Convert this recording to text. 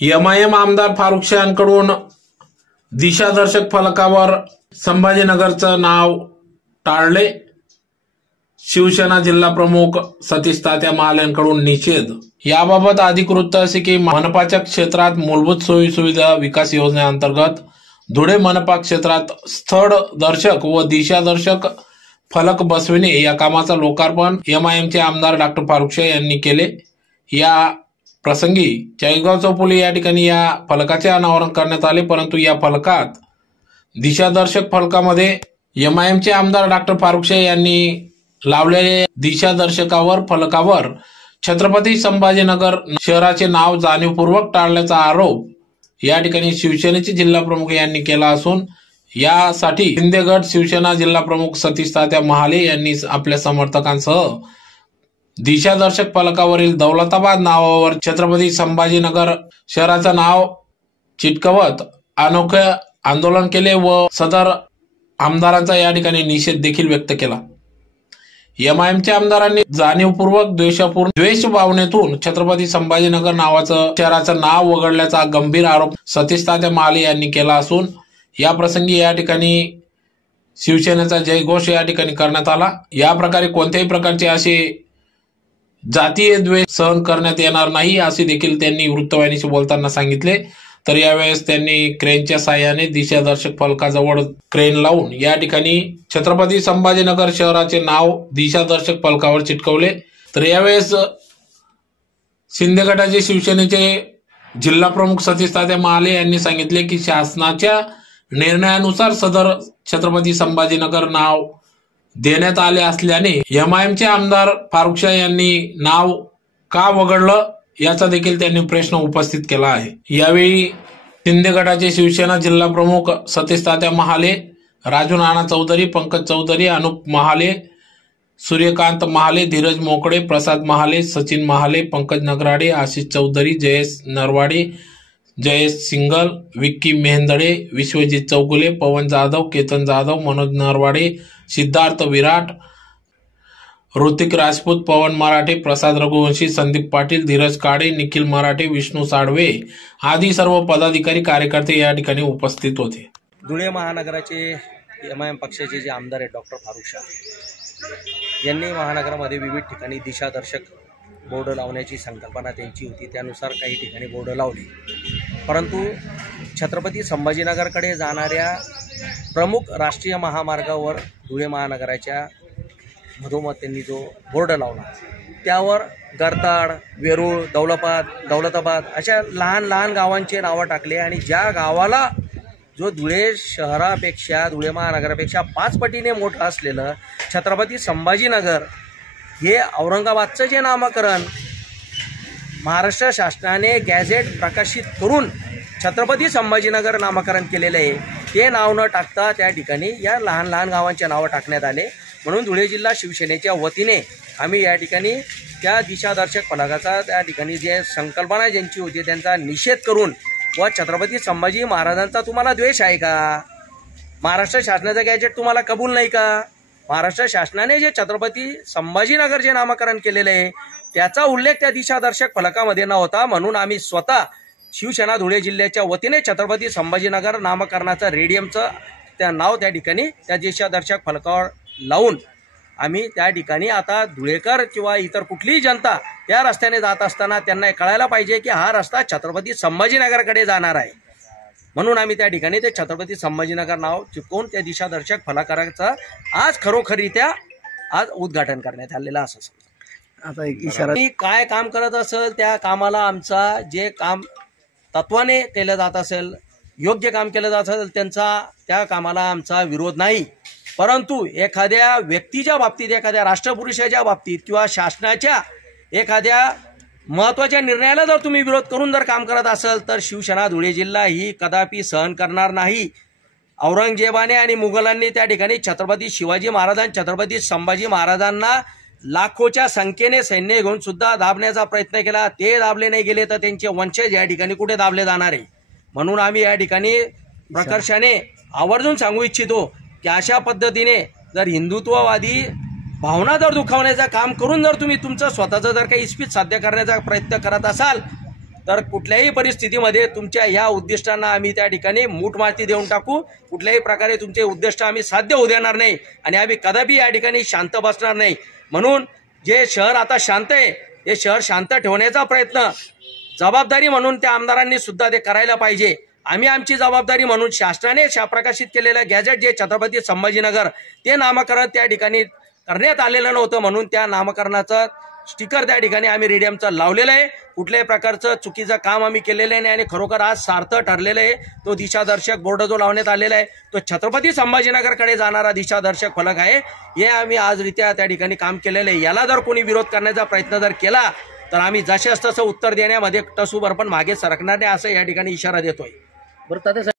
MIM आमदार फारुख शाहांकडून दिशादर्शक फलकावर संभाजीनगरचं नाव टाळले. शिवसेना जिल्हा प्रमुख सतीश तात्या महाल यांकडून निषेध. याबाबत अधिकृत असे की मनपाच्या क्षेत्रात मूलभूत सोयी सुविधा विकास योजनेअंतर्गत धुळे मनपा क्षेत्रात स्थळ दर्शक व दिशादर्शक फलक बसविणे या कामाचं लोकार्पण एमआयएमचे आमदार डॉक्टर फारुख शाह यांनी केले. या प्रसंगी चाळीसगाव चौफुली या ठिकाणी या फलकाचे अनावरण करण्यात आले परंतु या फलकात दिशादर्शक फलकामध्ये एम आय एमचे आमदार डॉक्टर फारुख शाह यांनी लावलेल्या दिशादर्शकावर फलकावर छत्रपती संभाजीनगर शहराचे नाव जाणीवपूर्वक टाळल्याचा आरोप या ठिकाणी शिवसेनेचे जिल्हा प्रमुख यांनी केला असून यासाठी शिंदेगड शिवसेना जिल्हा प्रमुख सतीश तात्या महाले यांनी आपल्या समर्थकांसह दिशादर्शक फलकावरील दौलताबाद नावावर छत्रपती संभाजीनगर शहराचं नाव चिटकवत अनोखे आंदोलन केले व सदर आमदारांचा या ठिकाणी निषेध देखील व्यक्त केला. एम आय एमच्या आमदारांनी जाणीवपूर्वक द्वेषपूर्ण द्वेष भावनेतून छत्रपती संभाजीनगर नावाचं शहराचं नाव वगळल्याचा गंभीर आरोप सतीश तात्या महाले यांनी केला असून या प्रसंगी या ठिकाणी शिवसेनेचा जयघोष या ठिकाणी करण्यात आला. या प्रकारे कोणत्याही प्रकारचे असे जातीय द्वेष सहन करण्यात येणार नाही असे देखील त्यांनी वृत्तवाहिनीशी बोलताना सांगितले. तर यावेळेस त्यांनी क्रेनच्या साह्याने दिशादर्शक फलकाजवळ क्रेन लावून या ठिकाणी छत्रपती संभाजीनगर शहराचे नाव दिशादर्शक फलकावर चिटकवले. तर यावेळेस शिंदे गटाचे शिवसेनेचे जिल्हा प्रमुख सतीश तात्या महाले यांनी सांगितले की शासनाच्या निर्णयानुसार सदर छत्रपती संभाजीनगर नाव देण्यात आले असल्याने एमआयएमचे आमदार फारुख शाह यांनी नाव का वगळलं याचा देखील त्यांनी प्रश्न उपस्थित केला आहे. यावेळी शिंदे गटाचे शिवसेना जिल्हा प्रमुख सतीश तात्या महाले राजू नाना चौधरी पंकज चौधरी अनुप महाले सूर्यकांत महाले धीरज मोकळे प्रसाद महाले सचिन महाले पंकज नगराडे आशिष चौधरी जयेश नरवाडे जयेश सिंगल विक्की मेहंदडे विश्वजित चौगुले पवन जाधव केतन जाधव मनोज नरवाडे सिद्धार्थ विराट ऋतिक राजपूत पवन मराठे प्रसाद रघुवंशी संदीप पाटील धीरज काळे निखिल मराठे विष्णू साडवे आदी सर्व पदाधिकारी कार्यकर्ते या ठिकाणी उपस्थित होते. धुळे महानगराचे एम आय एम पक्षाचे जे आमदार आहेत डॉक्टर फारुख शाह यांनी महानगरामध्ये विविध ठिकाणी दिशादर्शक बोर्ड लावण्याची संकल्पना त्यांची होती. त्यानुसार काही ठिकाणी बोर्ड लावली. परंतु छत्रपती संभाजीनगरकडे जाणाऱ्या प्रमुख राष्ट्रीय महामार्गावर धुळे महानगराच्या मधोमध त्यांनी जो बोर्ड लावला त्यावर गरताड वेरूळ दौलताबाद दौलताबाद अशा लहान लहान गावांचे नावं टाकले आणि ज्या गावाला जो धुळे शहरापेक्षा धुळे महानगरापेक्षा पाच पटीने मोठं असलेलं छत्रपती संभाजीनगर हे औरंगाबादचं जे नामकरण महाराष्ट्र शासनाने गॅझेट प्रकाशित करून छत्रपती संभाजीनगर नामकरण केलेलं आहे. ते नाव न टाकता त्या ठिकाणी या लहान लहान गावांचे नावं टाकण्यात आले. म्हणून धुळे जिल्हा शिवसेनेच्या वतीने आम्ही या ठिकाणी त्या दिशादर्शक फलकाचा त्या ठिकाणी जे संकल्पना ज्यांची होती त्यांचा निषेध करून व छत्रपती संभाजी महाराजांचा तुम्हाला द्वेष आहे का? महाराष्ट्र शासनाचं गॅजेट तुम्हाला कबूल नाही का? महाराष्ट्र शासनाने जे छत्रपती संभाजीनगर जे नामकरण केलेलं आहे त्याचा उल्लेख त्या दिशादर्शक फलकामध्ये नव्हता म्हणून आम्ही स्वतः शिवसेना धुळे जिल्ह्याच्या वतीने छत्रपती संभाजीनगर नामकरणाचं रेडियमचं त्या नाव त्या ठिकाणी त्या दिशादर्शक फलकावर लावून आम्ही त्या ठिकाणी आता धुळेकर किंवा इतर कुठलीही जनता या रस्त्याने जात असताना त्यांना कळायला पाहिजे की हा रस्ता छत्रपती संभाजीनगरकडे जाणार आहे. म्हणून आम्ही त्या ठिकाणी ते छत्रपती संभाजीनगर नाव चिपकवून त्या दिशादर्शक फलकाराचं आज खरोखररित्या आज उद्घाटन करण्यात आलेलं असं समजा. आता एक इशारा मी काय काम करत असेल त्या कामाला आमचा जे काम तत्वाने केलं जात असेल योग्य काम केलं जात असेल त्यांचा त्या कामाला आमचा विरोध नाही परंतु एखाद्या व्यक्तीच्या बाबतीत एखाद्या राष्ट्रपुरुषाच्या बाबतीत किंवा शासनाच्या एखाद्या महत्त्वाच्या निर्णयाला जर तुम्ही विरोध करून जर काम करत असाल तर शिवसेना धुळे जिल्हा ही कदापि सहन करणार नाही. औरंगजेबाने आणि मुघलांनी त्या ठिकाणी छत्रपती शिवाजी महाराजां छत्रपती संभाजी महाराजांना लाखोच्या संख्येने सैन्य घेऊन सुद्धा दाबण्याचा प्रयत्न केला. ते दाबले नाही गेले तर त्यांचे वंशज या ठिकाणी कुठे दाबले जाणार आहे? म्हणून आम्ही या ठिकाणी प्रकर्षाने आवर्जून सांगू इच्छितो की अशा पद्धतीने जर हिंदुत्ववादी भावना जर दुखावण्याचं काम करून जर तुम्ही तुमचं स्वतःचं जर काही इस्पित साध्य करण्याचा प्रयत्न करत असाल तर कुठल्याही परिस्थितीमध्ये तुमच्या ह्या उद्दिष्टांना आम्ही त्या ठिकाणी मूठमाती देऊन टाकू. कुठल्याही प्रकारे तुमचे उद्दिष्ट आम्ही साध्य होऊ देणार नाही आणि आम्ही कदापि या ठिकाणी शांत बसणार नाही. म्हणून जे शहर आता शांत आहे हे शहर शांत ठेवण्याचा प्रयत्न जबाबदारी म्हणून त्या आमदारांनी सुद्धा ते करायला पाहिजे. आम्ही आमची जबाबदारी म्हणून शासनाने शा प्रकाशित केलेलं गॅजेट जे छत्रपती संभाजीनगर ते नामकरण त्या ठिकाणी करण्यात आलेलं नव्हतं म्हणून त्या नामकरणाचं स्टिकर त्या ठिकाणी आम्ही रेडियमचं लावलेलं आहे. कुठल्याही प्रकारचं चुकीचं काम आम्ही केलेलं नाही आणि खरोखर आज सार्थ ठरलेलं आहे. तो दिशादर्शक बोर्ड जो लावण्यात आलेला आहे तो छत्रपती संभाजीनगरकडे जाणारा दिशादर्शक फलक आहे. हे आम्ही आजरित्या त्या ठिकाणी काम केलेलं आहे. याला जर कोणी विरोध करण्याचा प्रयत्न जर केला तर आम्ही जशास तसं उत्तर देण्यामध्ये टसूभर पण मागे सरकणार नाही असं या ठिकाणी इशारा देतोय. बरं